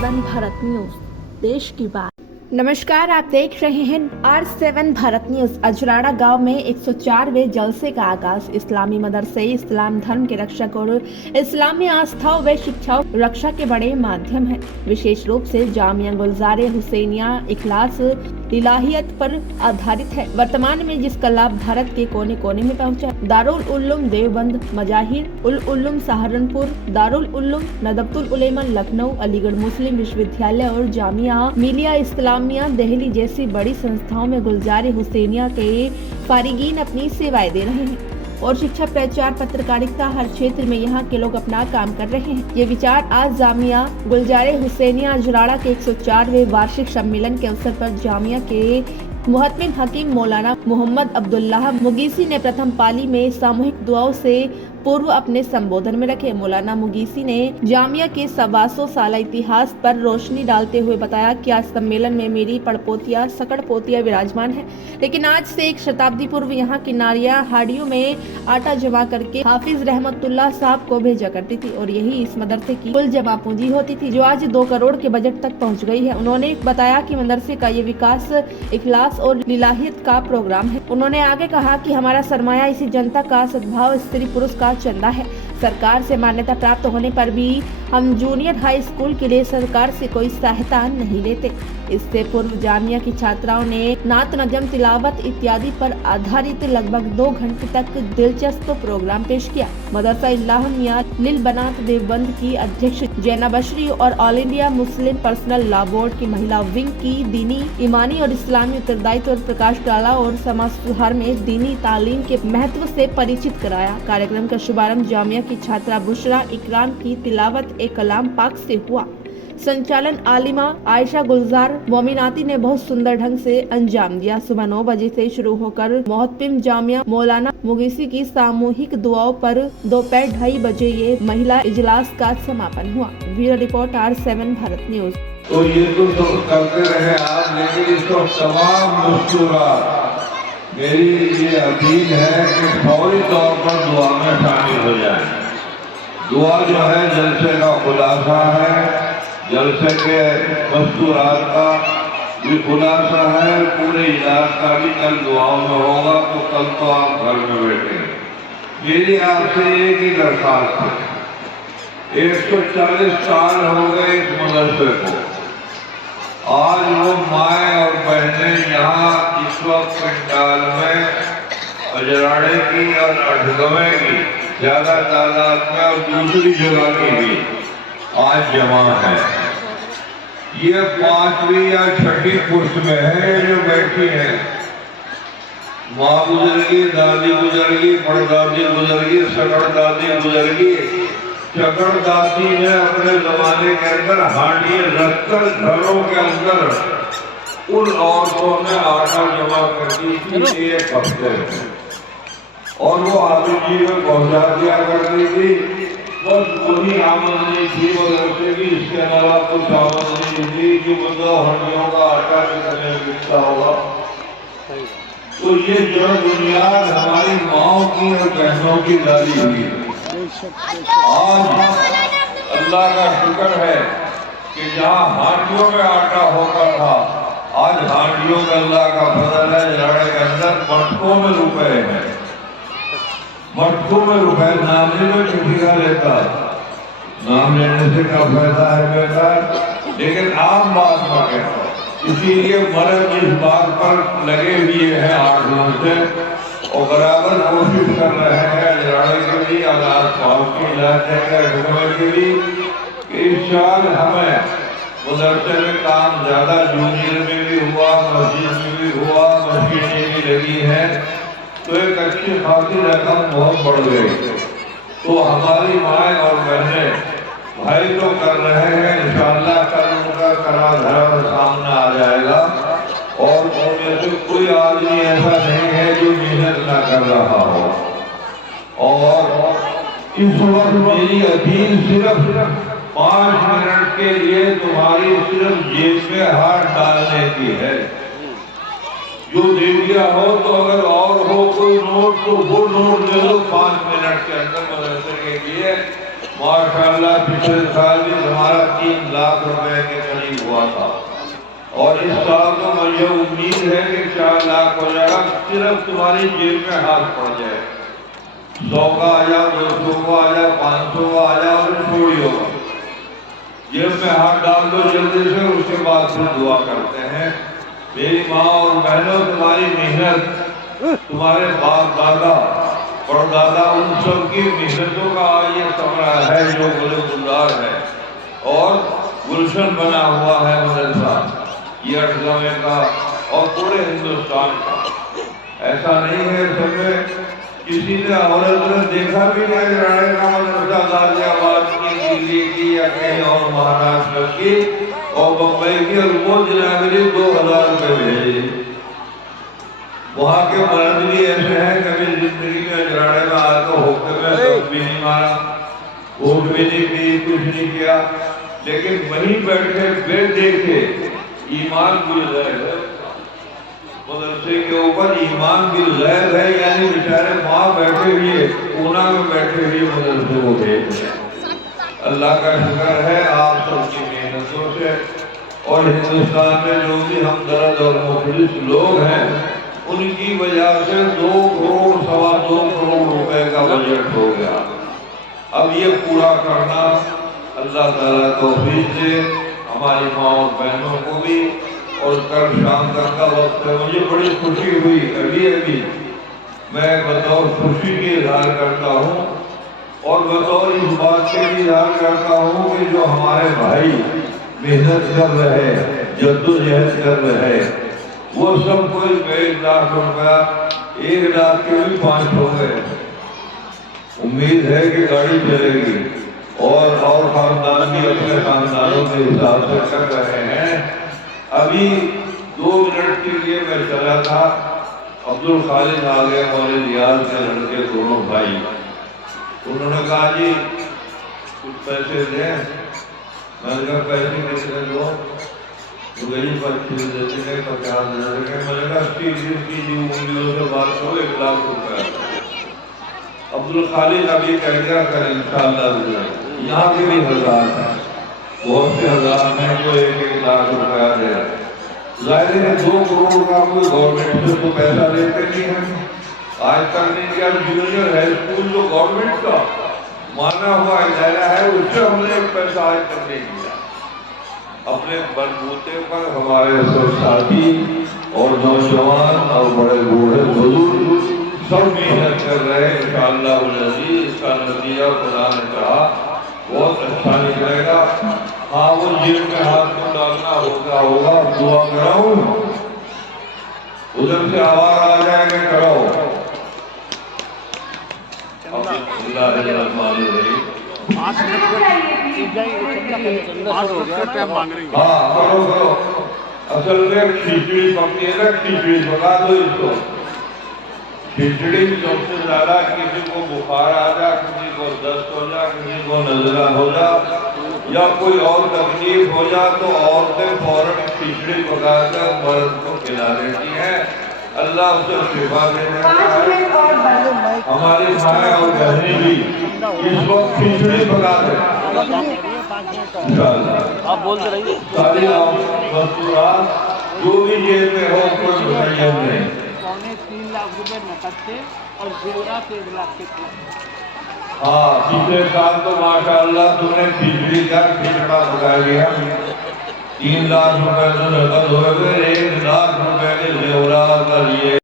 R7 Bharat news, देश की बात। नमस्कार, आप देख रहे हैं R7 भारत न्यूज। अजराड़ा गांव में 104वें जलसे का आगाज। इस्लामी मदरसे इस्लाम धर्म के रक्षक और इस्लामी आस्थाओं व शिक्षाओं रक्षा के बड़े माध्यम है। विशेष रूप से जामिया गुलजारे हुसैनिया इखलास इलाहियत पर आधारित है। वर्तमान में जिसका लाभ भारत के कोने कोने में पहुंचा। दारुल उल्लूम देवबंद, मजाहिर उल उल्लूम सहारनपुर, दारुल उल्लूम नदबतुल उलेमा लखनऊ, अलीगढ़ मुस्लिम विश्वविद्यालय और जामिया मिलिया इस्लामिया दिल्ली जैसी बड़ी संस्थाओं में गुलजारे हुसैनिया के फारिगीन अपनी सेवाएं दे रहे हैं और शिक्षा, प्रचार, पत्रकारिता हर क्षेत्र में यहाँ के लोग अपना काम कर रहे हैं। ये विचार आज जामिया गुलजारे हुसैनिया अजराड़ा के 104वें वार्षिक सम्मेलन के अवसर पर जामिया के मुहत्तमिम हकीम मौलाना मोहम्मद अब्दुल्लाह मुगीसी ने प्रथम पाली में सामूहिक दुआओं से पूर्व अपने संबोधन में रखे। मौलाना मुगीसी ने जामिया के 125 साल इतिहास पर रोशनी डालते हुए बताया कि आज सम्मेलन में मेरी पड़पोतियां सकड़पोतियां विराजमान है, लेकिन आज से एक शताब्दी पूर्व यहाँ की नारियां हाड़ियों में आटा जमा करके हाफिज रहमतुल्लाह साहब को भेजा करती थी और यही इस मदरसे की कुल जमा पूंजी होती थी, जो आज 2 करोड़ के बजट तक पहुँच गई है। उन्होंने बताया कि मदरसे का ये विकास इखलास और लिलाहियत का प्रोग्राम है। उन्होंने आगे कहा कि हमारा सरमाया इसी जनता का सद्भाव, स्त्री पुरुष का चंदा है। सरकार से मान्यता प्राप्त होने पर भी हम जूनियर हाई स्कूल के लिए सरकार से कोई सहायता नहीं लेते। इससे पूर्व जामिया की छात्राओं ने नात, नजम, तिलावत इत्यादि पर आधारित लगभग 2 घंटे तक दिलचस्प प्रोग्राम पेश किया। मदरसा इल्लाहमिया लिल बनात देवबंद की अध्यक्ष जैना बशरी और all India Muslim personal law board की महिला विंग की दीनी, ईमानी और इस्लामी उत्तरदायित्व और प्रकाश डाला और समाज सुधार में दीनी तालीम के महत्व से परिचित कराया। कार्यक्रम का शुभारंभ जामिया की छात्रा बुशरा इकराम की तिलावत ए कलाम पाक से हुआ। संचालन आलिमा आयशा गुलजार मोमिनाती ने बहुत सुंदर ढंग से अंजाम दिया। सुबह 9 बजे से शुरू होकर मुहत्तमिम जामिया मौलाना मुगीसी की सामूहिक दुआओं पर दोपहर 2:30 बजे ये महिला इजलास का समापन हुआ। Bureau report R7 Bharat news. तो ये तो सब करते रहे आप, लेकिन इसको तमाम मुस्कुराहट मेरी ये अपील है कि फौरी तौर पर दुआ में शामिल हो जाए। दुआ जो है जलसे का खुलासा है, जलसे के मस्तूरात का भी खुलासा है, पूरे इलाज का भी कल दुआओं में होगा। तो कल तो आप घर में बैठेंगे। मेरी आपसे एक ही दरखास्त है, 140 साल हो गए इस मदरसे को। आज वो माएँ और बहनें यहाँ इस वक्त पंडाल में अजराड़े की और अठगवे की ज्यादा तादाद में और दूसरी जगह की भी आज जमा है। ये 5वीं या 6ठी पुष्ट में है जो बैठी है। माँ गुजर गई, दादी गुजर गई, परदादी गुजर गई, सकड़ दादी गुजर गई। चकड़ दादी ने अपने जमाने के अंदर हांडियां रखकर घरों के अंदर उन औरतों ने आटा जमा कर दी थी 1 हफ्ते में, और वो आदमी जी में पहुंचा दिया करती थी। बस वही आमदनी थी मदरसे की, इसके अलावा कुछ आमदनी थी कि बंदा हड्डियों का आटा कितने बिकता होगा। तो ये जो बुनियाद हमारी माओ की और बहनों की डाली हुई है। आज अल्लाह का शुक्र है कि जहाँ हांडियों में आटा होता था, आज हांडियों में अल्लाह का फजल है, लड़े के अंदर मटकों में रुपए हैं। मटकों में रुपए नाम लेने में किसी लेता, नाम लेने से क्या फायदा है बेटा, लेकिन आम बात में कहता। इसीलिए मर्द इस बात पर लगे हुए हैं 8 दिन से और बराबर कोशिश कर रहे हैं अजराड़े के लिए, आजाद साहब के इलाके के लिए कि इस साल हमें मदरसे में काम ज्यादा जूनियर में भी हुआ, मस्जिद में भी हुआ, मशीनें भी लगी है, तो एक अच्छी खासी रकम बहुत बढ़ गई। तो हमारी माएँ और बहनें भाई तो कर रहे हैं, इंशाअल्लाह कल उनका करा धरा सामने आ जाएगा। और उनमें से कोई आदमी ऐसा नहीं है जो मेहनत ना कर रहा हो। और इस वक्त मेरी अपील सिर्फ 5 मिनट के लिए तुम्हारी सिर्फ जेब में हाथ डालने की है। जो दे दिया हो तो अगर और हो कोई नोट तो वो नोट ले लो 5 मिनट के अंदर मदरसे के लिए। ماشاءاللہ پچھلے سال بھی ہمارا 3 لاکھ روپے کے قریب ہوا تھا، اور اس سال تو مجھے امید ہے کہ 4 لاکھ ہو جائے گا، صرف تمہاری جیب میں ہاتھ پڑ جائے، 100 کا آ جائے، 200 کا آ جائے، 500 کا آ جائے، اور چھوڑی ہوگا، جیب میں ہاتھ ڈال دو جلدی سے، اس کے بعد پھر دعا کرتے ہیں۔ میری ماں اور بہنوں، تمہاری محنت، تمہارے باپ دادا اور دادا، ان سب کی محنتوں کا یہ ثمرہ ہے جو بڑے گلزار ہے، اور گلشن بنا ہوا ہے مدرسہ یہ اٹھگامے کا اور پورے ہندوستان کا۔ ایسا نہیں ہے سب میں کسی نے عورت نے دیکھا بھی نہیں اجراڑے کا مدرسہ غازی آباد کی، دلی کی یا کہیں اور مہاراشٹر کی اور بمبئی کی، اور وہ جنابری 2000 روپے بھیجی۔ وہاں کے مرد بھی ایسے ہیں، کبھی زندگی میں اجراڑے میں آیا تو ہوتے میں دم بھی نہیں مارا، ووٹ بھی نہیں کی، کچھ نہیں کیا، لیکن وہیں بیٹھے بے دیکھے ایمان کی غیر ہے، مدرسے کے اوپر ایمان کی غیر ہے، یعنی بیچارے ماں بیٹھے ہوئے پونا میں بیٹھے ہوئے مدرسے کو بھیج رہے ہیں۔ اللہ کا شکر ہے آپ سب کی محنتوں سے، اور ہندوستان میں جو بھی ہمدرد اور مخلص لوگ ہیں ان کی وجہ سے 2 کروڑ 2.25 کروڑ روپے کا بجٹ ہو گیا۔ اب یہ پورا کرنا اللہ تعالیٰ توفیق دے ہماری ماں اور بہنوں کو بھی۔ اور کل شام تک کا وقت ہے، مجھے بڑی خوشی ہوئی، ابھی میں بطور خوشی کی اظہار کرتا ہوں اور بطور اس بات کے بھی اظہار کرتا ہوں کہ جو ہمارے بھائی محنت کر رہے، جدوجہد کر رہے، وہ سب کوئی 1 لاکھ روپیہ، 1 لاکھ کے بھی 5 ہو گئے۔ امید ہے کہ گاڑی چلے گی، اور خاندان بھی اپنے خاندانوں کے حساب سے کر رہے ہیں۔ ابھی 2 منٹ کے لیے میں چلا تھا، عبدالخالق آ گئے، مولوی ریاض کے لڑکے دونوں بھائی، انہوں نے کہا جی کچھ پیسے دیں، میں نے کہا پیسے کتنے دو؟ تو گئی 25 دیتے ہیں، 50 دیتے ہیں، میں نے کہا 30 کی جو انگلیوں سے بات کرو 1 لاکھ روپے۔ عبدالخالق ابھی کہہ گیا کر انشاءاللہ، یہاں کے بھی حضرات ہیں، بہت سے حضرات ہیں جو 1 لاکھ روپیہ دے رہے ہیں۔ ظاہر ہے 2 کروڑ کا کوئی گورنمنٹ سے تو پیسہ لیتے نہیں ہیں، آج تک نہیں کیا۔ جونیئر ہائی اسکول جو گورنمنٹ کا مانا ہوا ادارہ ہے، اس سے ہم نے 1 پیسہ آج تک نہیں کیا۔ اپنے بلبوتے پر ہمارے سب ساتھی اور نوجوان اور بڑے بوڑھے بزرگ سب محنت کر رہے ہیں، انشاءاللہ العزیز اس کا نتیجہ خدا نے چاہا بہت اچھا نکلے گا۔ ہاں وہ جیب میں ہاتھ کو ڈالنا ہوگا، دعا کراؤں، ادھر سے آواز آ جائے کہ کراؤ۔ اللہ الرحمن الرحیم، ہاں کرو، اصل میں کھچڑی پکتی ہے نا، کھچڑی پکا دو اس کو۔ کھچڑی سب سے زیادہ کسی کو بخار آ جا، کسی کو دست ہو جا، کسی کو نزلہ ہو جا یا کوئی اور تکلیف ہو جا تو عورتیں فوراً کھچڑی پکا کر مرد کو کھلا دیتی ہیں، اللہ اسے شفا دینے کا ہے۔ ہماری مائیں اور بہنیں بھی اس وقت کھچڑی پکا دیں انشاءاللہ۔ آپ بولتے رہیے، ساری مستورات جو بھی جیب میں ہو کوئی مسئلہ نہیں۔ 3 لاکھ روپے نقد تھے اور زیورات 1 لاکھ کے تھے۔ ہاں پچھلے سال تو ماشاءاللہ تم نے کھچڑی کا کھچڑا پکا لیا، 3 لاکھ روپے تو نقد ہوئے، 1 لاکھ روپے کے زیورات کا لیے